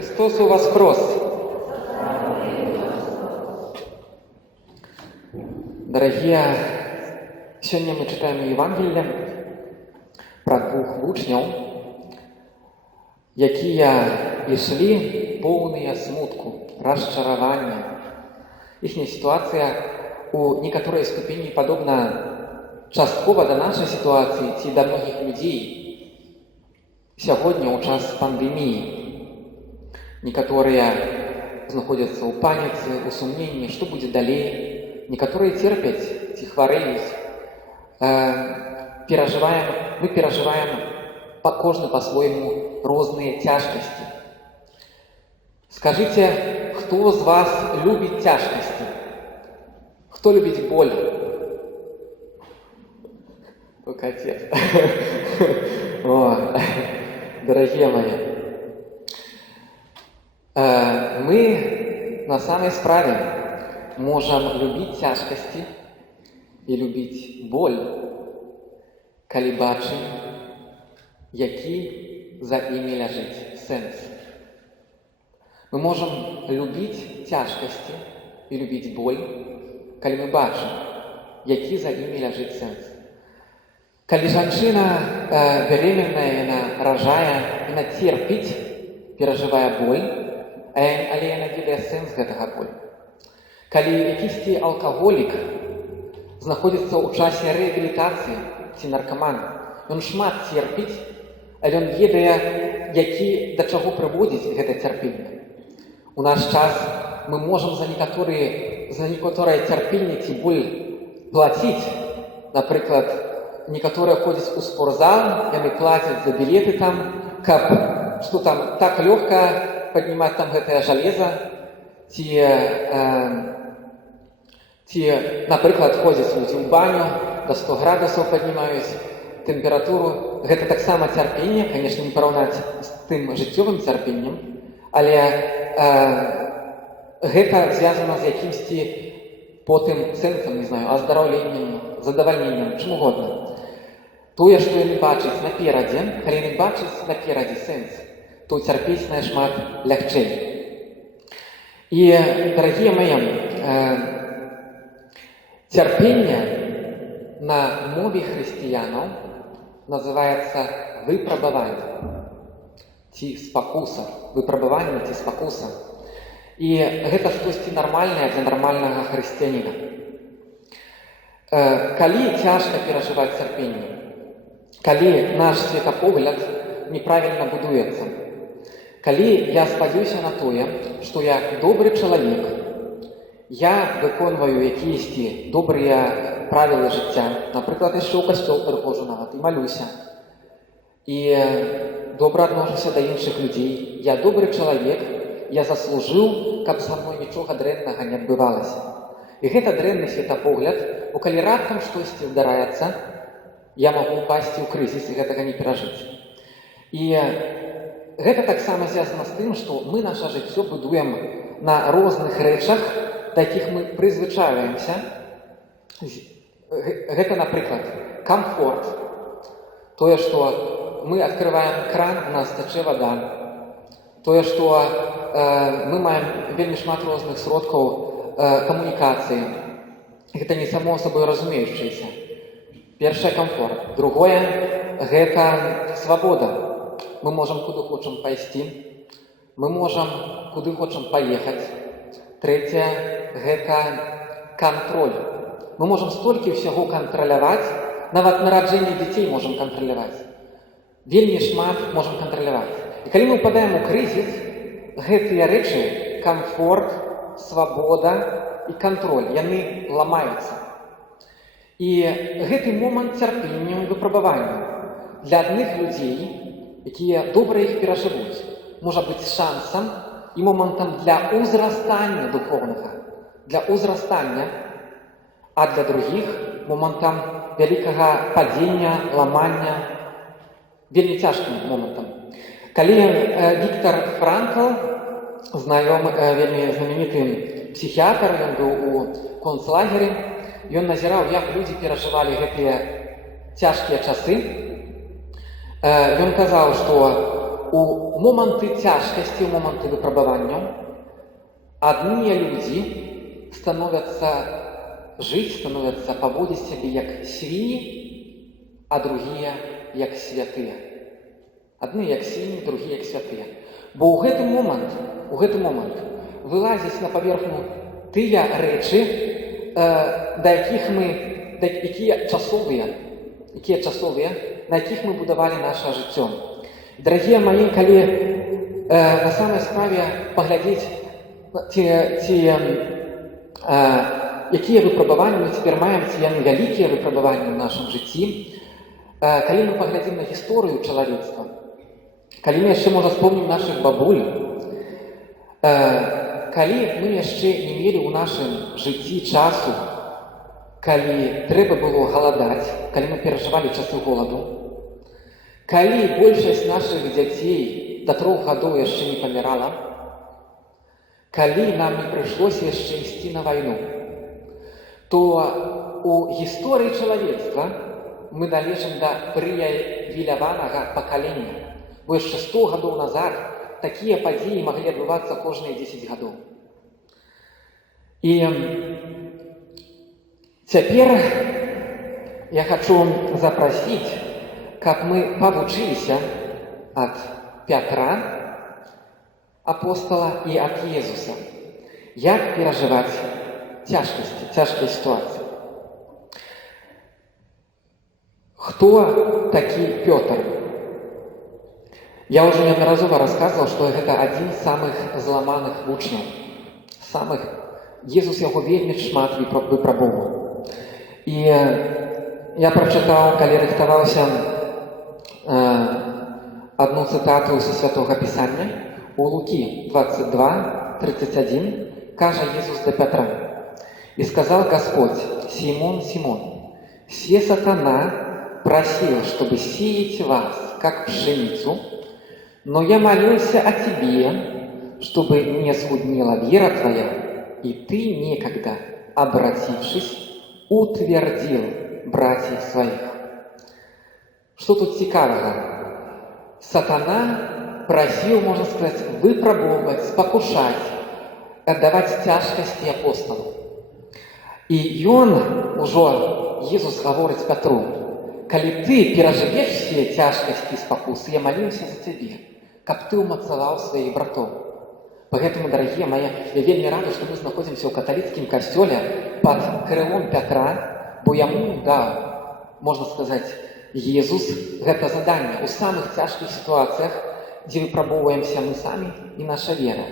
Христос воскрес! Дорогие, сегодня мы читаем Евангелие про двух вучняў, якія ішлі поўныя смутку, расчаравання. Іхняя ситуация у некоторой ступени подобна часткова до нашей ситуации ці до многих людей сегодня у час пандемии. Некоторые находятся у паницы, у сумнений, что будет далее. Некоторые терпят, ці хварэюць. Мы переживаем кожны по-своему разные тяжкости. Скажите, кто из вас любит тяжкости? Кто любит боль? Только отец. Дорогие мои, мы на самой справе можем любить тяжкости и любить боль, калі бачым, які за ими ляжыць сэнс. Мы можем любить тяжкости и любить боль, калі мы бачым, які за ими ляжыць сэнс. Калі жанчына беременная, яна ражае, яна терпіць, перажывае боль, але яна ведае сэнс гэтага болю. Калі якісьці алкаголік знаходзіцца ў часе рэабілітацыі ці наркаман, ён шмат терпіць, але ён ведае, да чаго прыводзіць гэта цярпенне. У наш час мы можам за некаторае цярпенне ці боль плаціць. Напрыклад, некаторыя ходзяць у спортзал, яны плацяць за білеты там, каб што там так лёгка паднімаць там гэтае жалеза, ці, напрыклад, ходзяць людзі ў баню, да 100 градусаў паднімаюць тэмпературу. Гэта таксама цярпенне, канешне, не параўнаць з тым жыццёвым цярпеннем, але гэта звязана з якімсьці потым сэнсам, не знаю, аздараўленнем, задавальненнем, чым угодна. Тое, што яны бачаць наперадзе, калі яны бачаць наперадзе сэнс, то цярпець нашмат лягчэй. И, дорогие мои, терпение на мове християнов называется выпробование, ці спакуса, выпробование, ці спакуса. И это штосьці нормальное для нормального христианина. Калі тяжко переживать терпение, калі наш светапогляд неправильно будуется, калі я спадзяюся на тое, што я добры чалавек, я выконваю якіясьці добрыя правілы жыцця, напрыклад, яшчэ ў касцёл прыходжу нават і малюся, і добра адношуся да іншых людзей, я добры чалавек, я заслужыў, каб са мной нічога дрэннага не адбывалася. І гэта дрэнны светапогляд, бо калі раптам штосьці здараецца, я магу ўпасці ў крызіс і гэтага не перажыць. І гэта таксама звязана з тым, што мы наша жыццё будуем на розных рэчах, да якіх мы прызвычаіваемся. Гэта, напрыклад, камфорт. Тое, што мы адкрываем кран, у нас цячэ вада. Тое, што мы маем вельмі шмат розных сродкаў камунікацыі. Гэта не само сабой разумеючыся. Першае — камфорт. Другое — гэта свабода. Мы можем куды хочам пайсці, мы можам куды хочам паехаць. Трэцяе — гэта кантроль. Мы можам столькі ўсяго кантраляваць, нават нараджэнне дзяцей можам кантраляваць. Вельмі шмат можам кантраляваць. І калі мы ўпадаем у крызіс, гэтыя рэчы — камфорт, свабода і кантроль — яны ламаюцца. І гэты момант цярпення і выпрабавання для адных людзей, якія добра іх перажывуць, можа быць шансам і момантам для ўзрастання духоўнага, для ўзрастання, а для другіх момантам вялікага падзення, ламання, вельмі цяжкім момантам. Калі Віктор Франкл, вельмі знамениты псіхіятр, ён быў у концлагеры, ён назіраў, як людзі перажывалі гэтыя цяжкія часы. Ён казаў, што у моманты цяжкасці, у моманты выпрабаванняў адныя людзі становяцца жыць, становяцца паводзіць сябе як свіні, а другія як святыя. Адны як свіні, другія як святыя. Бо ў гэты момант вылазяць на паверхню тыя рэчы, якія часовыя, на якіх мы будавалі наша жыццё. Дарагія маі, калі на самай справе паглядзець, якія выпрабаванні мы цяпер маем, ці яны вялікія выпрабаванні ў нашым жыцці, калі мы паглядзім на гісторыю чалавецтва, калі мы яшчэ, можа, спомнім нашых бабуль, калі мы яшчэ не мелі ў нашым жыцці часу, калі трэба было галадаць, калі мы перажывалі часы голаду, калі большасць нашых дзяцей да 3 гадоў яшчэ не памірала, калі нам не прыйшлося яшчэ ісці на вайну, то у гісторыі чалавецтва мы належым да прывіляванага пакалення. Бо яшчэ 100 гадоў назад такія падзеі маглі адбывацца кожныя 10 гадоў. І цяпер я хачу запрасіць, каб мы павучыліся ад Пятра, апостала, і ад Езуса, як перажываць цяжкія сітуацыі. Хто такі Пётр? Я ўжо неаднаразова расказваў, што гэта адзін з самых зламаных вучняў. Езус яго вельмі шмат выпрабоўваў. І я прачытаў, калі рыхтаваўся, одну цытату са Святого Пісання. У Лукі 22:31 кажа Езус до Петра: «И сказал Господь: Симон, Симон, се сатана просил, чтобы сеять вас, как пшеницу, но я молился о тебе, чтобы не схуднела вера твоя, и ты некогда, обратившись, утвердил братьев своих». Что тут цікавого? Сатана просил, можно сказать, выпробовать, спокушать, отдавать тяжкости апостолу. И он, уже Иисус говорит Петру: «Коли ты переживешь все тяжкости и спокусы, я молюсь за тебя, как ты умацавал своих братов». Поэтому, дорогие мои, я вельми рада, что мы находимся в католическом костеле под крылом Петра, бо ему дал, можно сказать, Иисус это задание у самых тяжких ситуациях, где выпробовываемся мы сами и наша вера,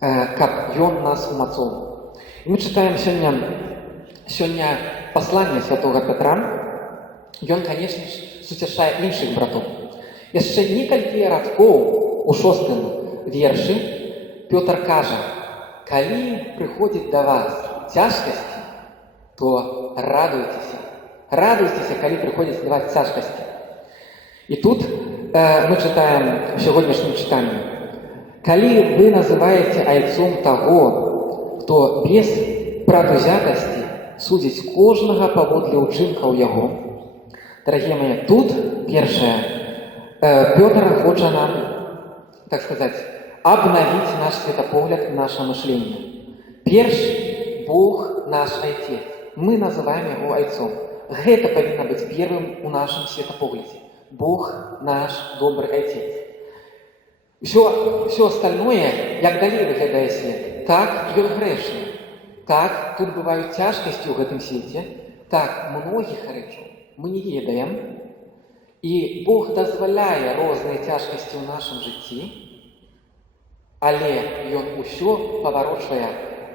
как Он нас умацовывал. И мы читаем сегодня послание Святого Петра, и он, конечно, суцешает інших братов. Еще несколько радков у 6 верши Петр каже: «Коли приходит до вас тяжкости, то радуйтесь. Радуйтесь, коли приходит до вас тяжкости». И тут мы читаем в сегодняшнем читании: «Коли вы называете айцом того, кто без прадузятости судить кожного паводле учинкаў яго». Дорогие мои, тут первое, Петр хочет нам, так сказать, обновить наш светопогляд, наше мышление. Перш Бог наш Отец. Мы называем его Отцом. Это повинно быть первым у нашем светопогляде. Бог наш добрый Отец. Все остальное, як далее выглядае свет, так ён грешный. Так, тут бывают тяжкости в этом свете, так, многих рэчаў мы не ведаем, и Бог дазваляе розныя тяжкости в нашем жыцці, але Ён усё паварочвае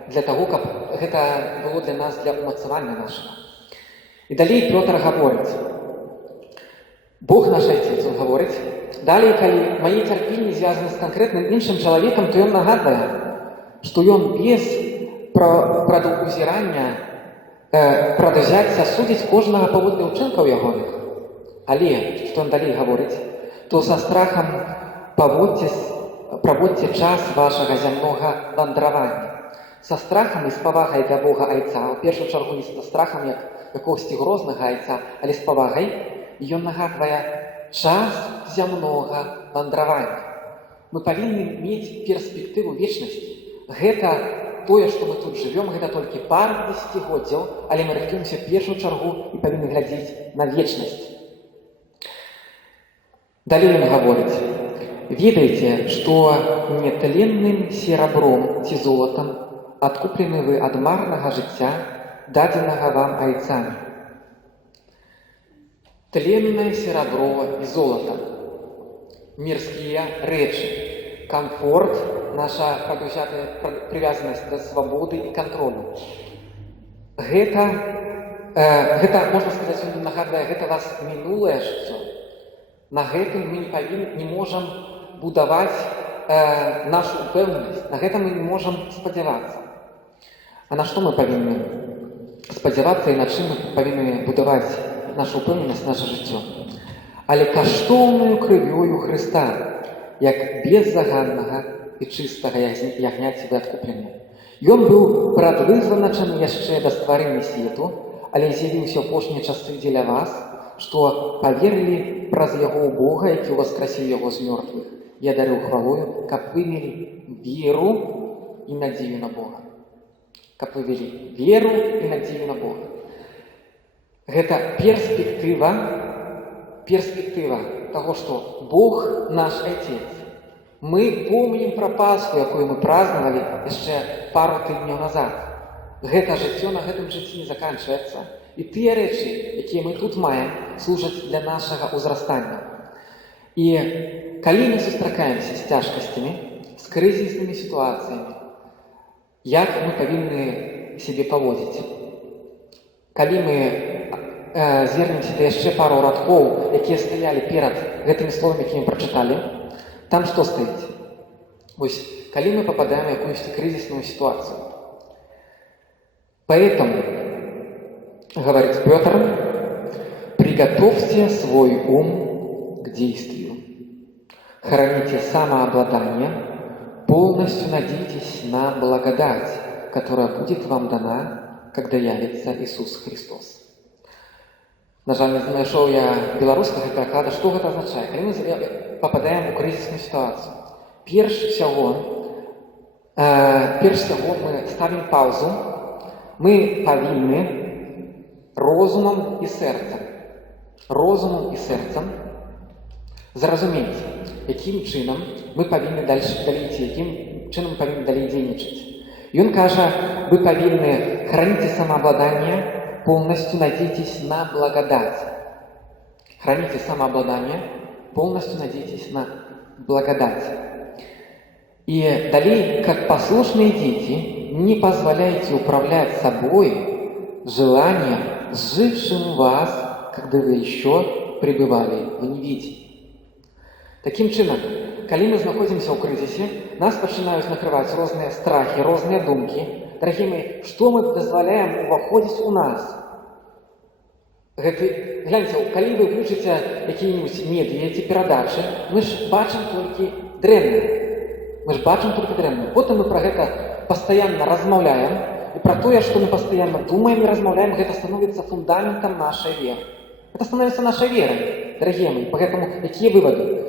для того, каб гэта было для нас для умацавання нашего. И далей Петр говорит, Бог наш Отец, он говорит, далее, калі мои терпения связаны с конкретным іншым человеком, то он нагадывает, что он без прадузірання, прадузяцця судзіць кожнага паводле ўчынкаў ягоных. Але, што он далей говорить, то со страхом праводзьце час вашага зямнога вандравання. Со страхом і з павагай для Бога Айца, у першую чаргу не со страхом як якогосьці грознага Айца, але з павагай, ён нагадвае час зямнога вандравання. Мы павінны мець перспектыву вечнасці. Гэта тое, што мы тут жывём, гэта толькі пару дзесяцігоддзяў, але мы рыхтуемся в першую чаргу і павінны глядзець на вечнасць. Далей ён гаворыць: ведаеце, што нетленным серабром ці золатам адкуплены вы ад марнага жыцця, дадзенага вам айцамі. Тленное серебро и золото, мирские речи, комфорт, наша привязанность до свободы и контроля. Гэта, можно сказать, нагадывая, гэта вас минулое жыццё. На гэтым мы не можем будовать нашу упэўненасць, на гэтым мы не можем спадзявацца. А на што мы павінны спадзявацца і на чым мы павінны будаваць нашу упэўненасць, наше жыццё? Але каштоўнаю крывёю Хрыста, як беззаганнага і чыстага ягняці вы адкуплены. Ён быў прадвызначаны яшчэ да стварэння свету, але з'явіўся ў апошнія часы дзеля вас, што паверылі праз яго ў Бога, які ўваскрасіў яго з мёртвых. Я дарыў хвалою, каб вы мелі веру і надзею на Бога. Каб вы вели веру і надзею на Бога. Гэта перспектыва таго, што Бог наш Отец. Мы помнім пра Пасху, якую мы празднавалі яшчэ пару тыдняў назад. Гэта жыццё на гэтым жыцці не заканчваецца. І тыя рэчы, якія мы тут маем, служаць для нашага ўзрастання. І калі мы сустракаемся з цяжкасцямі, з крызіснымі сітуацыямі, як мы павінны сябе паводзіць? Калі мы звернемся да яшчэ пару радкоў, якія стаялі перад гэтымі словамі, якія мы прачыталі, там што стаіць? Вось, калі мы попадаем в якуюсь кризисную ситуацию. Поэтому, говорит Петр, приготовьте свой ум к действию. Храните самообладание, полностью надейтесь на благодать, которая будет вам дана, когда явится Иисус Христос. На жаль, не знайшоў я беларускага пераклада, што гэта азначае. Калі мы попадаем у крызісную сітуацыю, перш всяго мы ставім паузу, мы павінны розумам і сэрцам зразумець, якім чынам мы павінны далей ісці, якім чынам мы павінны далей дзейнічаць. Ён кажа, вы павінны храніце самообладание, полностью надейтесь на благодать. Храните самообладание, полностью надейтесь на благодать. И далее, как послушные дети, не позволяйте управлять собой желанием, жившим в вас, когда вы еще пребывали в неведении. Таким чином, калі мы знаходзімся ў крызісе, нас пачынаюць накрываць розныя страхі, розныя думкі. Дарагія мои, што мы дазваляем уваходзіць у нас? Гляньце, калі вы включыце якія-нибудь медыа ці перадачы, мы ж бачым толькі дрэннае. Потым мы пра гэта пастаянна размаўляем, і пра тое, што мы пастаянна думаем і размаўляем, гэта становіцца фундаментам нашай веры. Гэта становіцца нашай верай, дарагія мои. Поэтому якія вывады?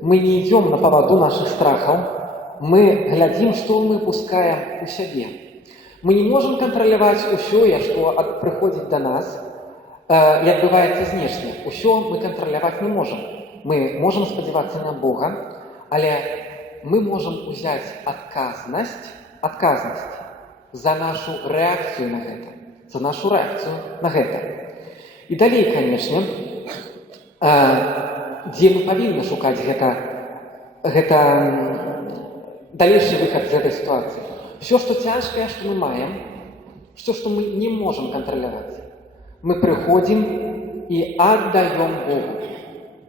Мы не идем на поводу наших страхов, мы глядим, что мы пускаем у себе. Мы не можем контролировать усё, что приходит до нас и отбывается знешне. Усё мы контролировать не можем. Мы можем сподеваться на Бога, але мы можем взять отказность за нашу реакцию на это. И далее, конечно, дзе мы павінны шукаць гэта далейшы выхад з этой ситуации. Все, что цяжкае, что мы маем, все, что мы не можем контролировать, мы приходим и отдаем Богу.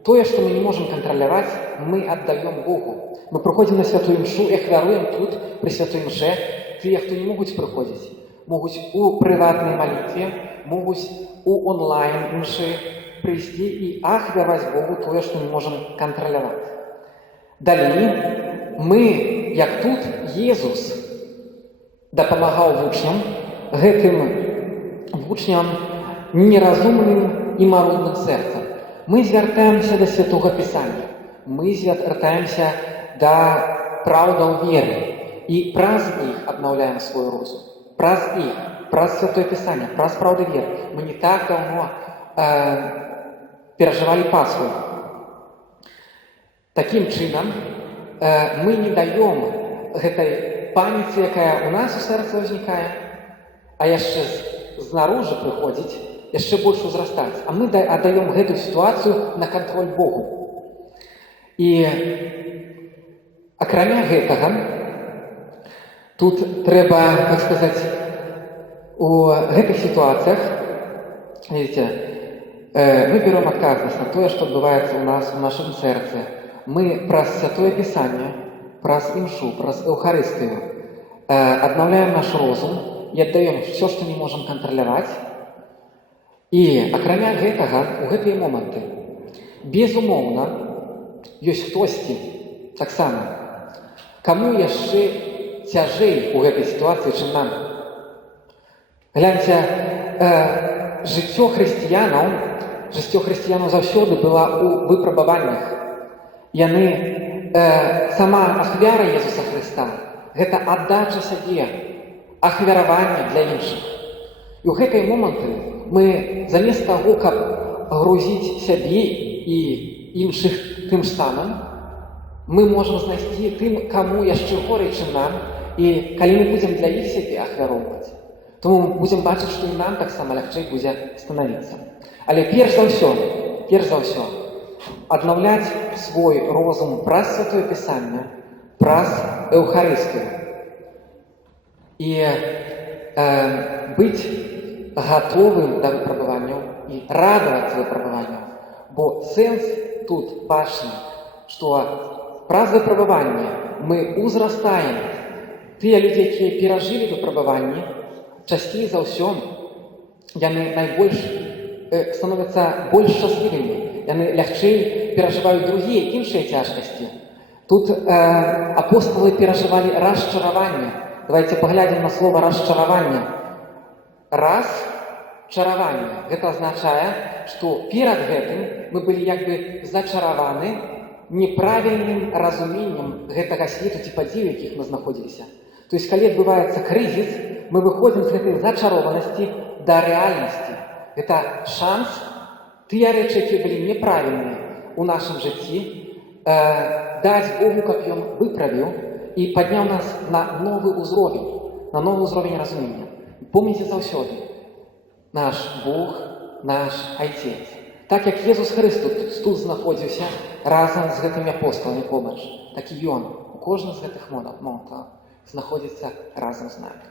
То, что мы не можем контролировать, мы отдаем Богу. Мы приходим на святую мшу и ахвяруем тут, при святой мше. Те, кто не могут приходить, могут у приватной молитве, могут у онлайн мши прийти и ахвяваць Богу тое, што мы можем контролировать. Далей мы, як тут, Езус дапамагаў вучням неразумным і марудным сэрцам. Мы звяртаемся да Святога Пісання. мы звяртаемся да праўдаў веры і праз іх аднаўляем свой розум. Праз іх, праз Святое Пісанне, праз праўды веры. Мы не так даўно перажывалі Пасху. Такім чынам мы не даём гэтай памяці, якая ў нас у сэрцы ўзнікае, а яшчэ знаружы прыходзіць, яшчэ больш узрастаць. А мы аддаём гэтую сітуацыю на кантроль Богу. І акрамя гэтага, тут трэба, так сказаць, у гэтых сітуацыях, видите, мы берем адказнасць на тое, што адбываецца ў нас у нашым сэрцы. Мы праз Святое Пісанне, праз імшу, праз Эўхарыстыю аднаўляем наш розум і аддаём ўсё, што не можам кантраляваць. І акрамя гэтага, у гэтыя моманты, безумоўна, ёсць хтосьці таксама, каму яшчэ цяжэй у гэтай сітуацыі, чым нам. Гляньце, жыццё хрысціянаў заўсёды была ў выпрабаваннях. Яны, сама ахвяра Езуса Хрыста, гэта аддача сябе, ахвяраванне для іншых. І ў гэтыя моманты мы замест таго, каб грузіць сябе і іншых тым самым, мы можам знайсці тым, каму яшчэ горай, чым нам, і калі мы будзем для іх сябе ахвяроўваць, то мы будзем бачыць, што і нам таксама лягчэй будзе станавіцца. Але перш за ўсё, аднаўляць свой розум праз Святое Пісанне, праз Эўхарыстыю. І быць гатовым да выпрабаванняў і радавацца выпрабаванняў. Бо сэнс тут бачны, што праз выпрабаванне мы ўзрастаем. Тыя людзі, якія перажылі выпрабаванні, часцей за ўсё яны найбольш становяцца больш шчаслівымі. Яны лягчэй перажываюць другія іншыя цяжкасці. Тут апостолы перажывалі расчараванне. Давайте паглядзім на слово расчараванне. Расчараванне. Гэта азначае, што перад гэтым мы былі як бы зачараваны неправільным разуменнем гэтага свету ці падзей, у якіх мы знаходзіліся. То есть, калі адбываецца крызіс, мы выходзім з гэтай зачарованасці да рэальнасці. Гэта шанс тыя рэчы, якія былі неправільныя ў нашым жыцці, даць Богу, каб ён выправіў і падняў нас на новы ўзровень разумення. Помніце заўсёды, наш Бог, наш Айцец. Так як Езус Хрыстос тут знаходзіўся разам з гэтымі апостоламі побач, так і ён у кожным з гэтых момантаў знаходзіцца разам з намі.